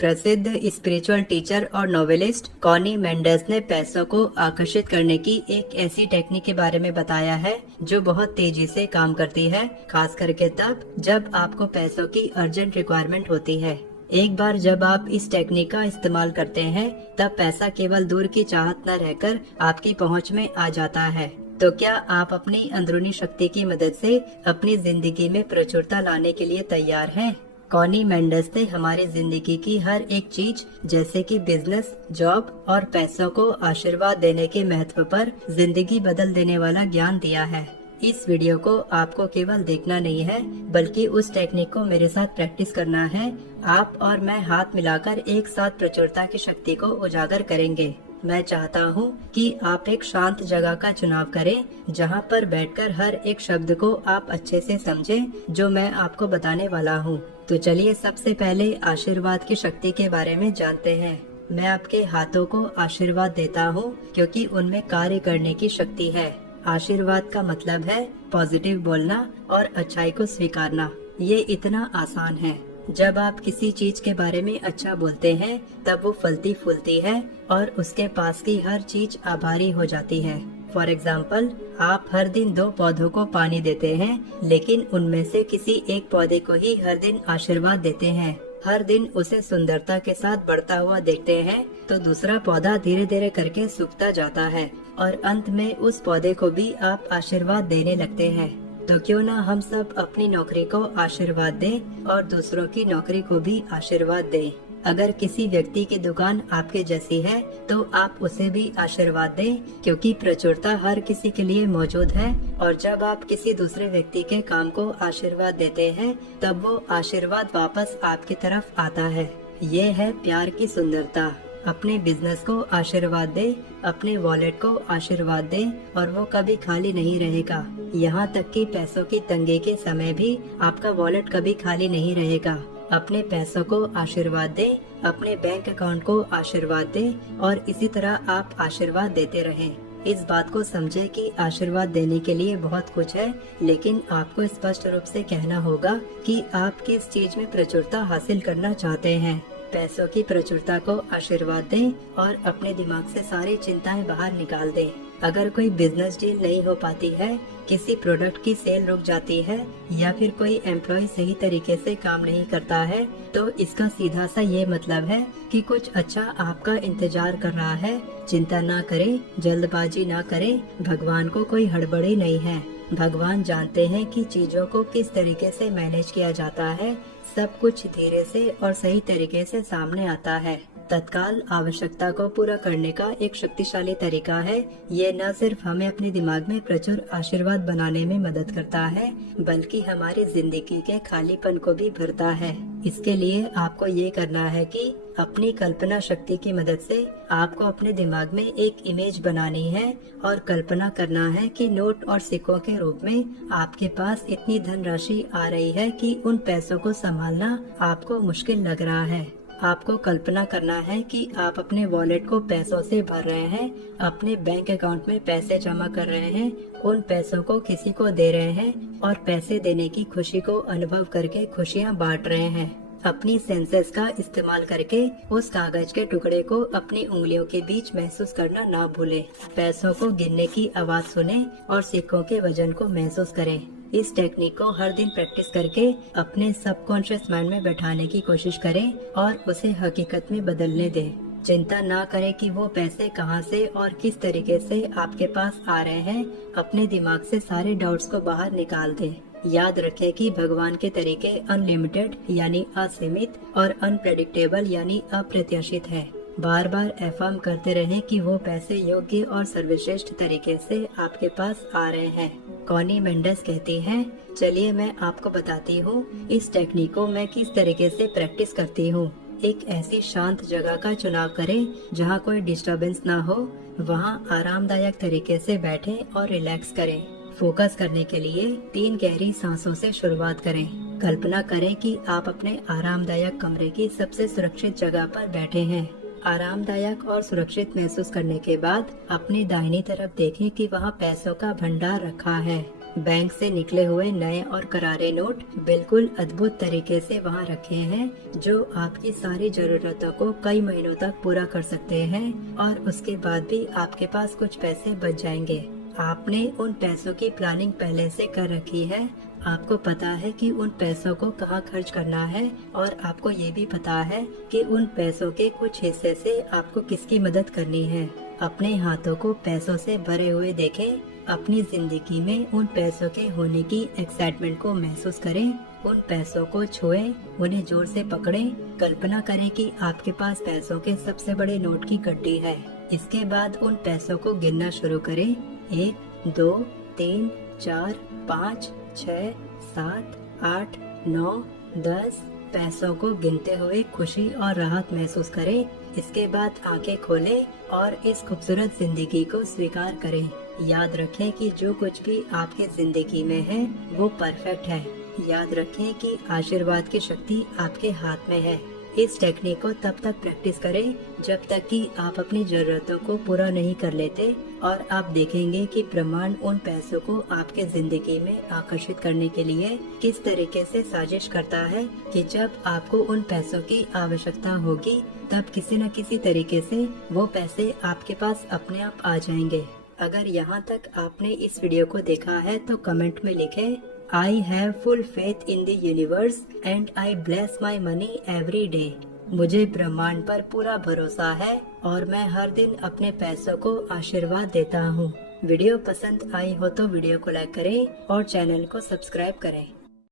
प्रसिद्ध spiritual teacher और novelist Connie Mendes ने पैसों को आकर्षित करने की एक ऐसी टेक्निक के बारे में बताया है जो बहुत तेजी से काम करती है, खास करके तब जब आपको पैसों की अर्जेंट रिक्वायरमेंट होती है। एक बार जब आप इस टेक्निक का इस्तेमाल करते हैं तब पैसा केवल दूर की चाहत न रहकर आपकी पहुंच में आ जाता है। तो क्या आप अपनी अंदरूनी शक्ति की मदद से अपनी जिंदगी में प्रचुरता लाने के लिए तैयार हैं? कॉनी मेंडेस ने हमारी जिंदगी की हर एक चीज जैसे कि बिजनेस, जॉब और पैसों को आशीर्वाद देने के महत्व पर जिंदगी बदल देने वाला ज्ञान दिया है। इस वीडियो को आपको केवल देखना नहीं है बल्कि उस टेक्निक को मेरे साथ प्रैक्टिस करना है। आप और मैं हाथ मिलाकर एक साथ प्रचुरता की शक्ति को उजागर करेंगे। मैं चाहता हूँ कि आप एक शांत जगह का चुनाव करें जहाँ पर बैठकर हर एक शब्द को आप अच्छे से समझें जो मैं आपको बताने वाला हूँ। तो चलिए सबसे पहले आशीर्वाद की शक्ति के बारे में जानते हैं। मैं आपके हाथों को आशीर्वाद देता हूँ क्योंकि उनमें कार्य करने की शक्ति है। आशीर्वाद का मतलब है पॉजिटिव बोलना और अच्छाई को स्वीकारना। ये इतना आसान है। जब आप किसी चीज के बारे में अच्छा बोलते हैं तब वो फलती फूलती है और उसके पास की हर चीज आभारी हो जाती है। फॉर एग्जाम्पल, आप हर दिन 2 पौधों को पानी देते हैं लेकिन उनमें से किसी एक पौधे को ही हर दिन आशीर्वाद देते हैं, हर दिन उसे सुंदरता के साथ बढ़ता हुआ देखते हैं, तो दूसरा पौधा धीरे धीरे करके सूखता जाता है और अंत में उस पौधे को भी आप आशीर्वाद देने लगते हैं। तो क्यों ना हम सब अपनी नौकरी को आशीर्वाद दें और दूसरों की नौकरी को भी आशीर्वाद दें। अगर किसी व्यक्ति की दुकान आपके जैसी है तो आप उसे भी आशीर्वाद दें क्योंकि प्रचुरता हर किसी के लिए मौजूद है और जब आप किसी दूसरे व्यक्ति के काम को आशीर्वाद देते हैं तब वो आशीर्वाद वापस आपकी तरफ आता है। ये है प्यार की सुंदरता। अपने बिजनेस को आशीर्वाद दे, अपने वॉलेट को आशीर्वाद दे और वो कभी खाली नहीं रहेगा। यहाँ तक कि पैसों की तंगी के समय भी आपका वॉलेट कभी खाली नहीं रहेगा। अपने पैसों को आशीर्वाद दे, अपने बैंक अकाउंट को आशीर्वाद दे और इसी तरह आप आशीर्वाद देते रहें। इस बात को समझे कि आशीर्वाद देने के लिए बहुत कुछ है, लेकिन आपको स्पष्ट रूप से कहना होगा कि आप किस चीज में प्रचुरता हासिल करना चाहते हैं। पैसों की प्रचुरता को आशीर्वाद दें और अपने दिमाग से सारी चिंताएं बाहर निकाल दें। अगर कोई बिजनेस डील नहीं हो पाती है, किसी प्रोडक्ट की सेल रुक जाती है या फिर कोई एम्प्लॉय सही तरीके से काम नहीं करता है, तो इसका सीधा सा ये मतलब है कि कुछ अच्छा आपका इंतजार कर रहा है। चिंता ना करें, जल्दबाजी ना करें, भगवान को कोई हड़बड़ी नहीं है। भगवान जानते हैं कि चीजों को किस तरीके से मैनेज किया जाता है। सब कुछ धीरे से और सही तरीके से सामने आता है। तत्काल आवश्यकता को पूरा करने का एक शक्तिशाली तरीका है। ये न सिर्फ हमें अपने दिमाग में प्रचुर आशीर्वाद बनाने में मदद करता है बल्कि हमारी जिंदगी के खालीपन को भी भरता है। इसके लिए आपको ये करना है कि अपनी कल्पना शक्ति की मदद से आपको अपने दिमाग में एक इमेज बनानी है और कल्पना करना है कि नोट और सिक्कों के रूप में आपके पास इतनी धनराशि आ रही है कि उन पैसों को संभालना आपको मुश्किल लग रहा है। आपको कल्पना करना है कि आप अपने वॉलेट को पैसों से भर रहे हैं, अपने बैंक अकाउंट में पैसे जमा कर रहे हैं, उन पैसों को किसी को दे रहे हैं और पैसे देने की खुशी को अनुभव करके खुशियां बांट रहे हैं। अपनी सेंसेस का इस्तेमाल करके उस कागज के टुकड़े को अपनी उंगलियों के बीच महसूस करना ना भूलें। पैसों को गिनने की आवाज सुने और सिक्कों के वजन को महसूस करें। इस टेक्निक को हर दिन प्रैक्टिस करके अपने सबकॉन्शियस माइंड में बैठाने की कोशिश करें और उसे हकीकत में बदलने दें। चिंता ना करें कि वो पैसे कहां से और किस तरीके से आपके पास आ रहे हैं। अपने दिमाग से सारे डाउट्स को बाहर निकाल दें। याद रखें कि भगवान के तरीके अनलिमिटेड यानी असीमित और अनप्रेडिक्टेबल यानी अप्रत्याशित है। बार बार एफर्म करते रहें कि वो पैसे योग्य और सर्वश्रेष्ठ तरीके से आपके पास आ रहे हैं। कॉनी मेंडेस कहती हैं, चलिए मैं आपको बताती हूँ इस टेक्निक को मैं किस तरीके से प्रैक्टिस करती हूँ। एक ऐसी शांत जगह का चुनाव करें जहाँ कोई डिस्टरबेंस ना हो। वहाँ आरामदायक तरीके से बैठें और रिलैक्स करें। फोकस करने के लिए 3 गहरी सांसों से शुरुआत करें। कल्पना करें कि आप अपने आरामदायक कमरे की सबसे सुरक्षित जगह पर बैठे हैं। आरामदायक और सुरक्षित महसूस करने के बाद अपनी दाहिनी तरफ देखें कि वहाँ पैसों का भंडार रखा है। बैंक से निकले हुए नए और करारे नोट बिल्कुल अद्भुत तरीके से वहाँ रखे हैं, जो आपकी सारी जरूरतों को कई महीनों तक पूरा कर सकते हैं और उसके बाद भी आपके पास कुछ पैसे बच जाएंगे। आपने उन पैसों की प्लानिंग पहले से कर रखी है। आपको पता है कि उन पैसों को कहाँ खर्च करना है और आपको ये भी पता है कि उन पैसों के कुछ हिस्से से आपको किसकी मदद करनी है। अपने हाथों को पैसों से भरे हुए देखें। अपनी जिंदगी में उन पैसों के होने की एक्साइटमेंट को महसूस करें। उन पैसों को छुएं, उन्हें जोर से पकड़ें। कल्पना करें कि आपके पास पैसों के सबसे बड़े नोट की गड्डी है। इसके बाद उन पैसों को गिनना शुरू करें। 1, 2, 3, 4, 5, 6, 7, 8, 9, 10 पैसों को गिनते हुए खुशी और राहत महसूस करें। इसके बाद आंखें खोलें और इस खूबसूरत जिंदगी को स्वीकार करें। याद रखें कि जो कुछ भी आपके जिंदगी में है वो परफेक्ट है। याद रखें कि आशीर्वाद की शक्ति आपके हाथ में है। इस टेक्निक को तब तक प्रैक्टिस करें जब तक कि आप अपनी जरूरतों को पूरा नहीं कर लेते, और आप देखेंगे कि ब्रह्मांड उन पैसों को आपके जिंदगी में आकर्षित करने के लिए किस तरीके से साजिश करता है कि जब आपको उन पैसों की आवश्यकता होगी तब किसी न किसी तरीके से वो पैसे आपके पास अपने आप आ जाएंगे। अगर यहाँ तक आपने इस वीडियो को देखा है तो कमेंट में लिखें, I have full faith in the universe and I bless my money every day। मुझे ब्रह्मांड पर पूरा भरोसा है और मैं हर दिन अपने पैसों को आशीर्वाद देता हूँ। वीडियो पसंद आई हो तो वीडियो को लाइक करें और चैनल को सब्सक्राइब करें।